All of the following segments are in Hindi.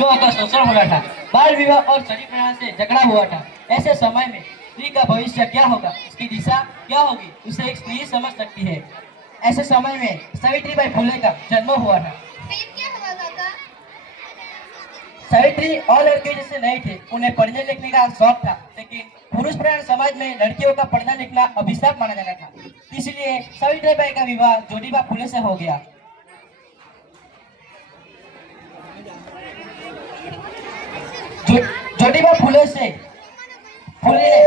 विवाह का शोषण हुआ था, बाल विवाह और शरीर प्रयाण से झगड़ा हुआ था। ऐसे समय में स्त्री का भविष्य क्या होगा, इसकी दिशा क्या होगी, उसे एक स्त्री समझ सकती है। ऐसे समय में सावित्रीबाई फुले का जन्म हुआ था। फिर क्या हुआ काका? सावित्री और लड़के जैसे नहीं थे, उन्हें पढ़ने लिखने का शौक था, लेकिन पुरुष प्रधान समाज में लड़कियों का पढ़ना लिखना अभिशाप माना जाता था। इसलिए सावित्रीबाई का विवाह ज्योतिबा फुले से हो गया। ज्योतिबा फुले से फुले ने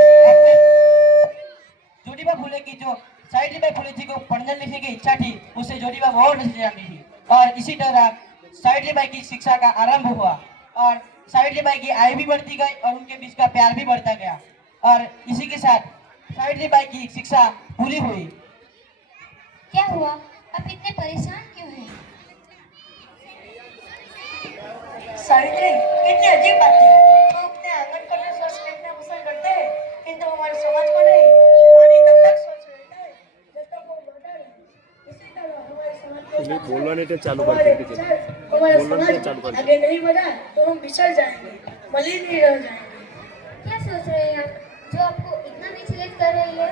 ज्योतिबा फुले की जो सावित्रीबाई फुले जी को पढ़ने लिखने की इच्छा थी, उसे ज्योतिबा बहुत अच्छी जानती थी। और इसी तरह सावित्रीबाई की शिक्षा का आरंभ हुआ और सावित्रीबाई की आयु भी बढ़ती गई और उनके बीच का प्यार भी बढ़ता गया और इसी के साथ सावित्रीबाई की शिक्षा पूरी हुई। क्या हुआ? आप इतने परेशान क्यों हैं? सावित्री, कितनी अजीब बात है। हम अपने आंगन पर तो स्वच्छ देखना पसंद करते हैं, किंतु हमारे समाज को नहीं। पानी तब तक स्वच्छ रहता है जब तक वो बहता है। इसी तरह हमारे समाज को बोलना नहीं तो चालू कर हमारे दीजिए। विचार, हमारा बोलना नहीं तो चालू समाज कर आगे नहीं बढ़ा तो हम पिछड़ जाएंगे, मलिन ही रह जाएंगे। क्या सोच रहे हैं आप, जो आपको इतना विचलित कर रही है?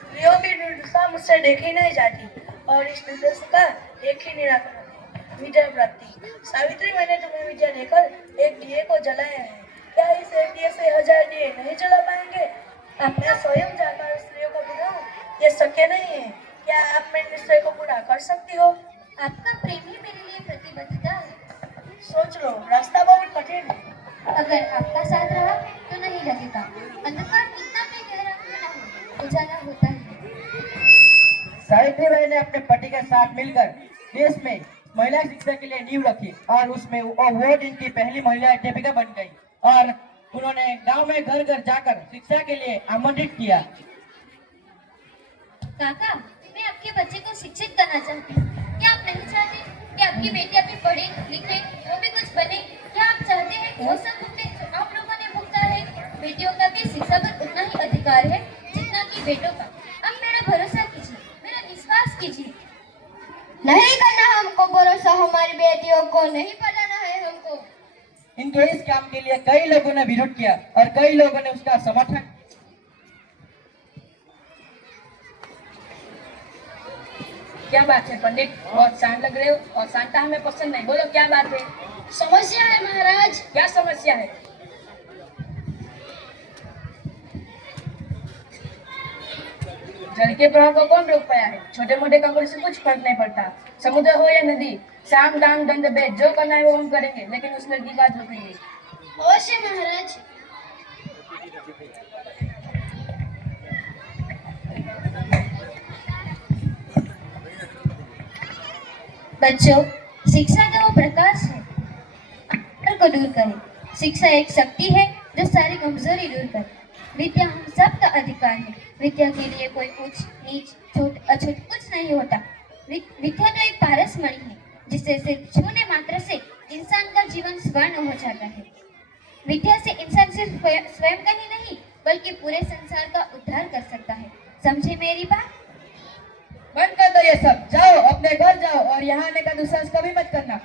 स्त्रियों की दुर्दशा मुझसे देखी नहीं जाती और इस दुर्दशा का एक ही निराकरण है, विजय प्राप्ति। सावित्री, मैंने तुम्हें विजय देकर एक दिए को जलाया है। क्या इस एक दिए से 1000 दिए नहीं जला पाएंगे? मैं स्वयं जाकर स्त्रियों को बुलाऊं, ये शक्य नहीं है। क्या आप मेरे निश्चय को पूरा कर सकती हो? आपका प्रेम ही मेरे लिए प्रतिबद्धता है। सोच लो, रास्ता बहुत कठिन है। अगर आपका साथ रहा तो नहीं लगेगा। अंधकार कितना भी गहरा क्यों न हो, उजाला होता है। सावित्रीबाई ने अपने पति के साथ मिलकर देश में महिला शिक्षा के लिए नींव रखी और उसमें वो दिन की पहली महिला अध्यापिका बन गई और उन्होंने गांव में घर घर जाकर शिक्षा के लिए आमंत्रित किया। काका, मैं आपके बच्चे को शिक्षित करना चाहती हूँ। क्या आप नहीं चाहते कि आपकी बेटियां भी पढ़े लिखे, वो भी कुछ बने? क्या आप चाहते हैं वो सब भुगते जो आप लोगों ने भुगता है? बेटियों का भी शिक्षा पर उतना ही अधिकार है जितना कि बेटों का। अब मेरा भरोसा कीजिए, मेरा विश्वास कीजिए। नहीं करना हमको भरोसा, हमारी बेटियों को नहीं पढ़ाना है हमको। इनके इस काम के लिए कई लोगों ने विरोध किया और कई लोगों ने उसका समर्थन। क्या बात है पंडित, बहुत शांत लग रहे हो और शांता हमें पसंद नहीं। बोलो क्या बात है? समस्या है महाराज। क्या समस्या है? जल के प्रवाह को कौन रोक पाया है? छोटे मोटे कामों से कुछ फर्क नहीं पड़ता। समुद्र हो या नदी, साम दाम दंड भेद, जो करना है वो हम करेंगे, लेकिन उस लड़की का रोकेंगे। अवश्य महाराज। बच्चों, शिक्षा का वो प्रकाश है अंधकार को दूर करे। शिक्षा एक शक्ति है जो सारी कमजोरी दूर करे। विद्या हम सबका अधिकार है। विद्या के लिए कोई उच्च नीच छोट अछूत कुछ नहीं होता। विद्या तो एक पारस मणि है जिसे सिर्फ छूने मात्र से इंसान का जीवन स्वर्ण हो जाता है। विद्या से इंसान सिर्फ स्वयं का ही नहीं बल्कि पूरे संसार का उद्धार कर सकता है। समझे मेरी बात? बंद कर दो ये सब, जाओ अपने घर जाओ और यहाँ आने का दुस्साहस कभी मत करना।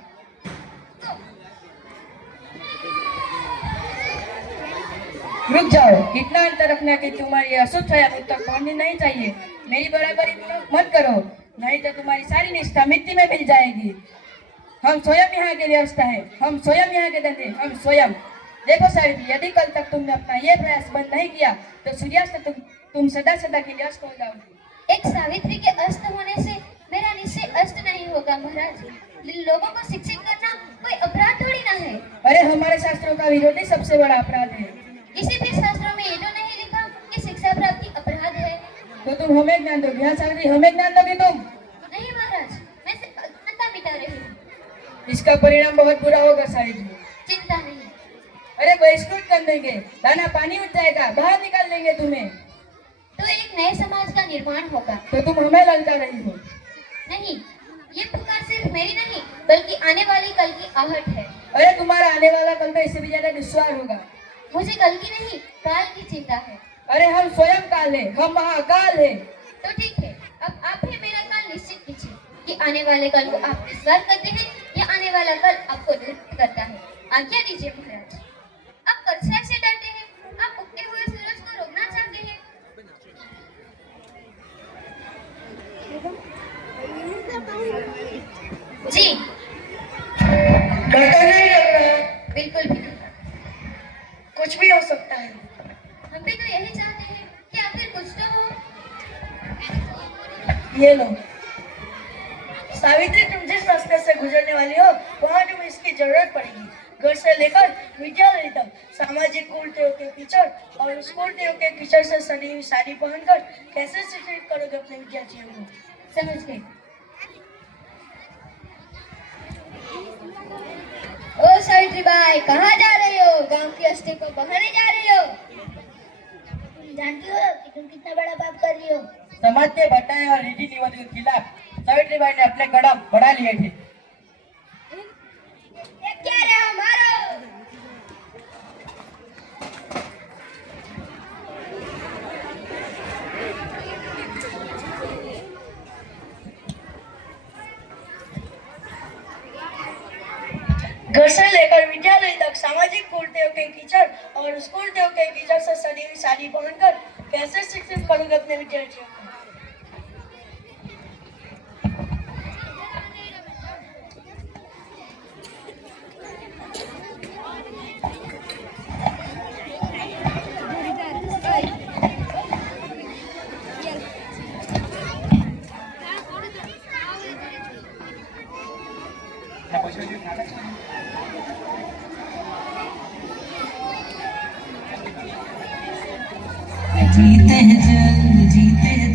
रुक जाओ, कितना अंतर रखना कि तुम्हारी अशुद्ध छाया मुझ तक पहुंचनी नहीं चाहिए। मेरी बराबरी तुम मत करो, नहीं तो तुम्हारी सारी निष्ठा मिट्टी में मिल जाएगी। हम स्वयं यहाँ के व्यवस्था है, हम स्वयं यहाँ के धंधे, हम स्वयं। देखो सावित्री, यदि कल तक तुमने अपना ये प्रयास बंद नहीं किया तो सूर्यास्त तुम सदा सदा के लिए अस्त हो जाओगी। एक सावित्री के अस्त होने से मेरा निश्चय अस्त नहीं होगा महाराज। लोगों को शिक्षित करना कोई अपराध थोड़ी ना है। अरे हमारे शास्त्रों का विरोध ही सबसे बड़ा अपराध है। किसी भी शास्त्रों में ये तो नहीं लिखा कि शिक्षा प्राप्ति अपराध है। तो तुम हमें ज्ञान दोगी? हाँ सावित्री, हमें ज्ञान दोगी तुम? नहीं महाराज, मैं सिर्फ अज्ञानता मिटा रही हूँ। इसका परिणाम बहुत बुरा होगा सावित्री। चिंता नहीं। अरे बहिष्कृत कर देंगे, दाना पानी उठ जाएगा, बाहर निकाल देंगे तुम्हें। तो एक नए समाज का निर्माण होगा। तो तुम हमें ललचा रही हो? नहीं, ये पुकार सिर्फ मेरी नहीं बल्कि आने वाली कल की आहट है। अरे तुम्हारा आने वाला कल तो इससे भी ज्यादा दुश्वार होगा। मुझे कल की नहीं काल की चिंता है। अरे हम स्वयं काल है, हम महाकाल है। तो ठीक है, अब आप ही मेरा काल निश्चित कीजिए। कि आने वाले कल को आप विश्वास करते हैं या आने वाला कल आपको दूर करता है। आज्ञा दीजिए महाराज। आप कक्षा से डरते हैं, आप उगते हुए सूरज को रोकना चाहते हैं। जी डरता नहीं लग रहा है, बिल्कुल भी नहीं। कुछ भी हो सकता है। हम भी तो यही चाहते हैं कि आखिर कुछ तो हो। ये लो सावित्री, तुम जिस रास्ते से गुजरने वाली हो वहाँ तुम्हें इसकी जरूरत पड़ेगी। घर से लेकर विद्यालय तक सामाजिक कुरीतियों के कीचड़ और उस कुरीतियों के कीचड़ से सनी हुई साड़ी पहनकर कैसे शिक्षित करोगे अपने विद्यार्थियों को? समझ गए। ओ सावित्री बाई, कहाँ जा रही हो? गांव की अस्थि को बहाने जा रही हो? तुम जानती हो कि तुम कितना बड़ा पाप कर रही हो? समाज के बताए और रीति रिवाजों के खिलाफ सावित्रीबाई ने अपने कदम बढ़ा लिए थे। ये क्या रहा, मारो! घर से लेकर विद्यालय तक सामाजिक कुरीतियों के कीचड़ और उस कुरीतियों के कीचड़ से सनी हुई साड़ी पहनकर कैसे शिक्षित करोगे अपने विद्यार्थियों को? जीते हैं जंग, जीते हैं